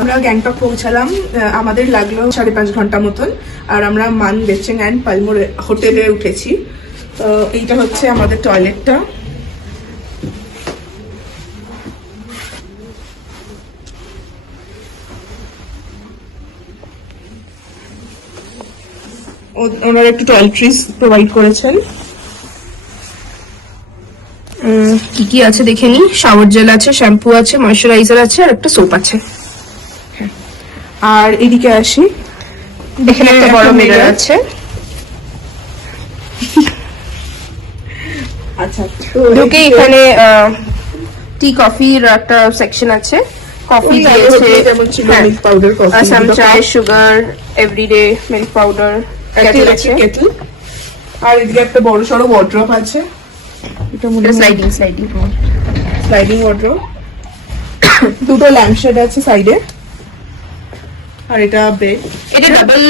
আমরা গ্যাংটক পৌঁছালাম, আমাদের লাগলো 5.5 ঘন্টা মতন। আর আমরা মান বেচেং অ্যান্ড পালমোর হোটেলে উঠেছি। তো এইটা হচ্ছে আমাদের টয়লেটটা। ওনারা একটু টয়লেট্রিজ প্রোভাইড করেছেন। কি কি আছে দেখে নি। শাওয়ার জেল আছে, শ্যাম্পু আছে, ময়শ্চারাইজার আছে, আর একটা সোপ আছে। আর এদিকে আসি, এখানে একটা বড় মিরর আছে। আচ্ছা, ঢুকে এখানে টি কফির একটা সেকশন আছে। কফি দিয়েছে, মিল্ক পাউডার, আসাম চায়, sugar, everyday milk powder, kettle আছে। আর এদিকে একটা বড় সড়ো ওয়ার্ড্রপ আছে। এটা স্লাইডিং ওয়ার্ড্রপ। দুটো ল্যাম্পশেড আছে সাইডে। আর এটা বেড। এটা ডাবল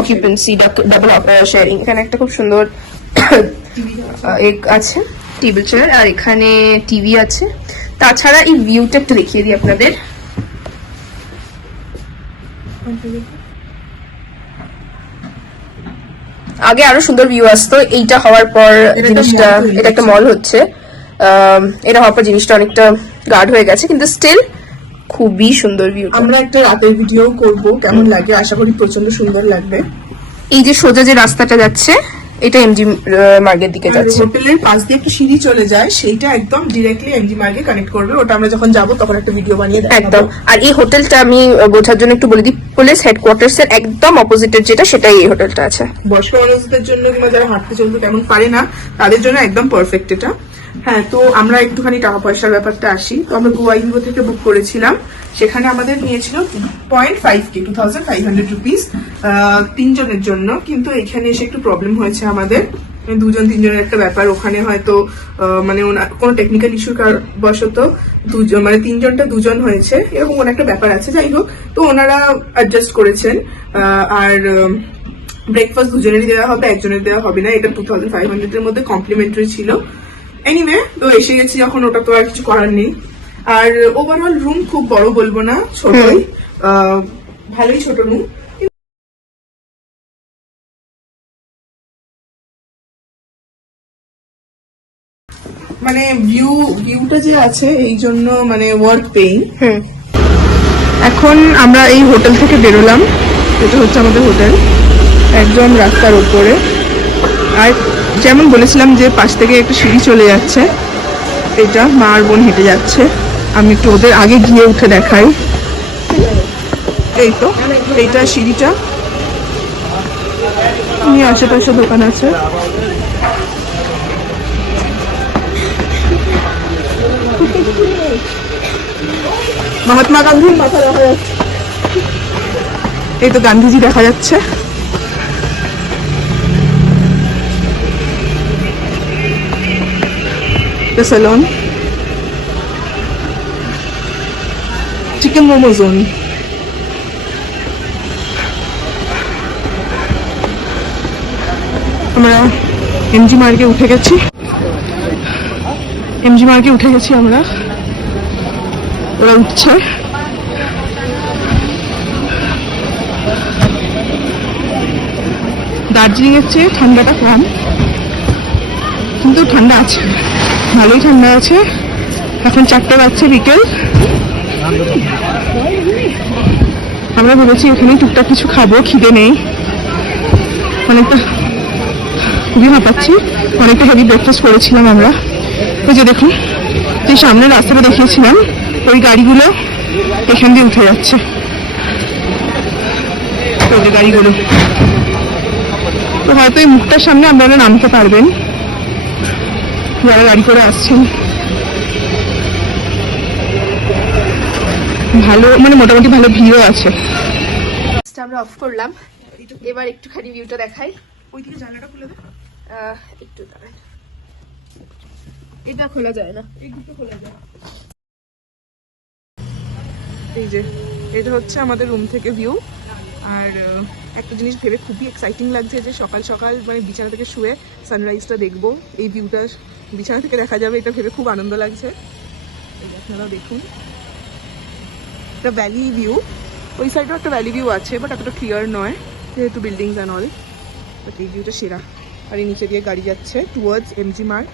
অকুপেন্সি, ডাবল শেয়ারিং। এখানে একটা খুব সুন্দর আছে টেবিল চেয়ার, আর এখানে টিভি আছে। তাছাড়া এই ভিউটা একটু দেখিয়ে দিই আপনাদের। আগে আরো সুন্দর ভিউ আসতো, এইটা হওয়ার পর জিনিসটা, এটা একটা মল হচ্ছে, এটা হওয়ার পর জিনিসটা অনেকটা গার্ড হয়ে গেছে, কিন্তু স্টিল খুবই সুন্দর ভিউ। আমরা একটা রাতের ভিডিও করব, কেমন লাগে আশা করি প্রচন্ড সুন্দর লাগবে। এই যে সোজা যে রাস্তাটা যাচ্ছে, এটা এমজি মার্গের দিকে যাচ্ছে। হোটেলের পাশ দিয়ে একটা সিঁড়ি চলে যায়, সেইটা একদম ডিরেক্টলি এমজি মার্গে কানেক্ট করবে। ওটা আমরা যখন যাব তখন একটা ভিডিও বানিয়ে দেখাবো একদম। আর এই হোটেলটা আমি বোঝার জন্য একটু বলে দিই, পুলিশ হেডকোয়ার্টার্স এর একদম অপোজিটের যেটা, সেটাই এই হোটেলটা আছে। বয়স্ক মানুষদের জন্য কিংবা যারা হাঁটতে চলতে তেমন পারে না, তাদের জন্য একদম পারফেক্ট এটা। হ্যাঁ, তো আমরা একটুখানি টাকা পয়সার ব্যাপারটা আসি। তো আমরা গোয়া ইউরো থেকে বুক করেছিলাম, সেখানে আমাদের নিয়েছিল 2.5K, 2500 রুপিস 3 জনের জন্য। কিন্তু এখানে এসে একটু প্রবলেম হয়েছে আমাদের, 2জন 3 জনের একটা ব্যাপার। ওখানে হয়তো মানে কোনো টেকনিক্যাল ইস্যুর বশত 3 জনটা 2 জন হয়েছে, এরকম কোনো একটা ব্যাপার আছে। যাই হোক, তো ওনারা অ্যাডজাস্ট করেছেন। আর ব্রেকফাস্ট 2 জনেরই দেওয়া হবে, একজনের দেওয়া হবে না। এটা 2500 এর মধ্যে কমপ্লিমেন্টারি ছিল। এনিওয়ে, তো এসে গেছি যখন, ওটা তো আর কিছু করার নেই। আর ওভারঅল রুম খুব বড় বলবো না, ছোটই, ভালোই ছোট রুম। মানে ভিউটা যে আছে এই জন্য মানে ওয়ার্থ পেইং। এখন আমরা এই হোটেল থেকে বেরোলাম। এটা হচ্ছে আমাদের হোটেল, একদম রাস্তার উপরে। আর যেমন বলেছিলাম যে পাশ থেকে একটা সিঁড়ি চলে যাচ্ছে, এটা মা আর বোন হেঁটে যাচ্ছে। আমি একটু ওদের আগে গিয়ে উঠে দেখাই। এই তো এইটা সিঁড়িটা, আশেপাশে দোকান আছে। মহাত্মা গান্ধীর মাথা দেখা যাচ্ছে, এই তো গান্ধীজি দেখা যাচ্ছে। Salon, chicken momo zone. আমরা এমজি মার্গে উঠে গেছি, আমরা। ওরা উঠছে। দার্জিলিং এর চেয়ে ঠান্ডাটা কম, কিন্তু ঠান্ডা আছে, ভালোই ঠান্ডা আছে। এখন 4টা বাজছে, বিকেল। আমরা ভেবেছি এখানে টুকটাক কিছু খাবো, খিদে নেই, অনেকটা খুবই হাঁপাচ্ছি, অনেকটা হেভি ব্রেকফাস্ট করেছিলাম আমরা। ওই যে দেখুন, যে সামনে রাস্তাটা দেখিয়েছিলাম, ওই গাড়িগুলো এখান দিয়ে উঠে যাচ্ছে, ওই গাড়িগুলো। তো হয়তো এই মুখটার সামনে আপনারা নামতে পারবেন যারা গাড়ি করে আসছেন। ভালো, মানে মোটামুটি ভালো ভিড়ও আছে। আমরা অফ করলাম, এবার একটুখানি ভিউটা দেখাই। ওইদিকে জানলাটা খুলে দে, একটু দাঁড়ান। এটা খোলা যায় না, এই দুটো খোলা যায়। এই যে এটা হচ্ছে আমাদের রুম থেকে ভিউ। আর একটা জিনিস ভেবে খুবই এক্সাইটিং লাগছে যে সকাল সকাল মানে বিছানা থেকে শুয়ে সানরাইজটা দেখবো, এই ভিউটা বিছানা থেকে দেখা যাবে, এটা ভেবে খুব আনন্দ লাগছে। আপনারা দেখুন, একটা ভ্যালি ভিউ, ওই সাইডেও একটা ভ্যালি ভিউ আছে, বাট এতটা ক্লিয়ার নয় যেহেতু বিল্ডিংস অ্যান্ড অল, বাট এই ভিউটা সেরা। আর এই নিচে দিয়ে গাড়ি যাচ্ছে টুয়ার্ডস এমজি মার্ট।